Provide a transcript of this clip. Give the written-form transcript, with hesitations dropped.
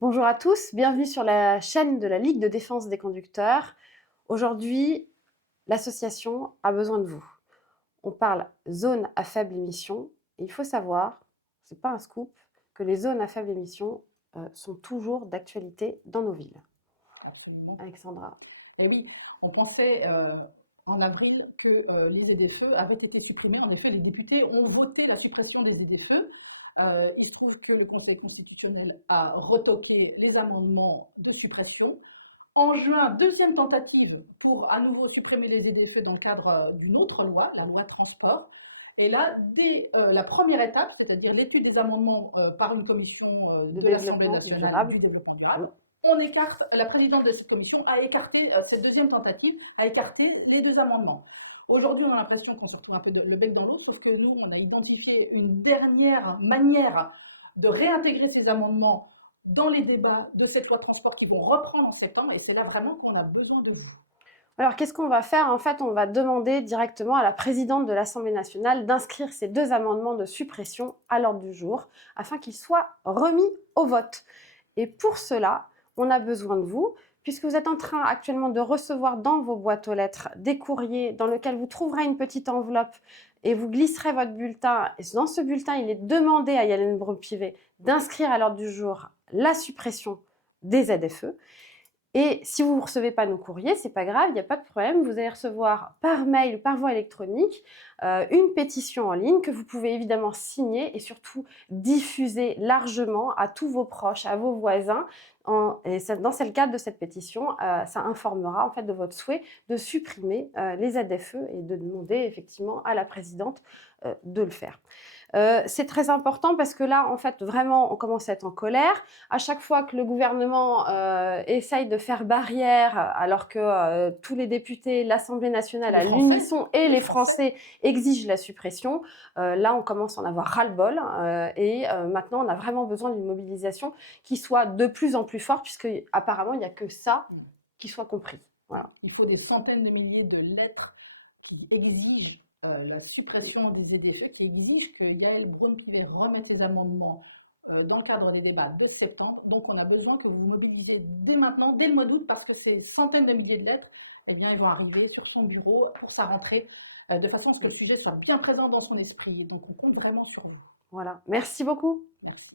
Bonjour à tous, bienvenue sur la chaîne de la Ligue de défense des conducteurs. Aujourd'hui, l'association a besoin de vous. On parle zone à faible émission. Et il faut savoir, ce n'est pas un scoop, que les zones à faible émission sont toujours d'actualité dans nos villes. Absolument. Alexandra. Et oui, on pensait en avril que les ZFE avaient été supprimés. En effet, les députés ont voté la suppression des ZFE. Il se trouve que le Conseil constitutionnel a retoqué les amendements de suppression. En juin, deuxième tentative pour à nouveau supprimer les ZFE dans le cadre d'une autre loi, la loi transport. Et là, dès la première étape, c'est-à-dire l'étude des amendements par une commission De de l'Assemblée développement nationale durable. du développement durable, on écarte, la présidente de cette commission a écarté, cette deuxième tentative, a écarté les deux amendements. Aujourd'hui, on a l'impression qu'on se retrouve un peu le bec dans l'eau, sauf que nous, on a identifié une dernière manière de réintégrer ces amendements dans les débats de cette loi de transport qui vont reprendre en septembre, et c'est là vraiment qu'on a besoin de vous. Alors, qu'est-ce qu'on va faire? En fait, on va demander directement à la présidente de l'Assemblée nationale d'inscrire ces deux amendements de suppression à l'ordre du jour afin qu'ils soient remis au vote. Et pour cela, on a besoin de vous, puisque vous êtes en train actuellement de recevoir dans vos boîtes aux lettres des courriers dans lesquels vous trouverez une petite enveloppe et vous glisserez votre bulletin. Et dans ce bulletin, il est demandé à Yalène Braun-Pivet d'inscrire à l'ordre du jour la suppression des ZFE. Et si vous ne recevez pas nos courriers, c'est pas grave, il n'y a pas de problème. Vous allez recevoir par mail, par voie électronique, une pétition en ligne que vous pouvez évidemment signer et surtout diffuser largement à tous vos proches, à vos voisins. Et dans le cadre de cette pétition, ça informera en fait de votre souhait de supprimer les ZFE et de demander effectivement à la présidente de le faire. C'est très important parce que là, en fait, vraiment, on commence à être en colère. À chaque fois que le gouvernement essaye de faire barrière, alors que tous les députés, l'Assemblée nationale Les à Français, l'unisson et les les Français. Français exigent la suppression, là, on commence à en avoir ras-le-bol. Et maintenant, on a vraiment besoin d'une mobilisation qui soit de plus en plus forte, puisque apparemment, il n'y a que ça qui soit compris. Voilà. Il faut des centaines de milliers de lettres qui exigent la suppression des ZFE, qui exigent que Yael Braun-Pivet remette ses amendements dans le cadre des débats de septembre. Donc on a besoin que vous vous mobilisiez dès maintenant, dès le mois d'août, parce que ces centaines de milliers de lettres, eh bien, ils vont arriver sur son bureau pour sa rentrée, de façon à ce que le sujet soit bien présent dans son esprit. Donc on compte vraiment sur vous. Voilà. Merci beaucoup. Merci.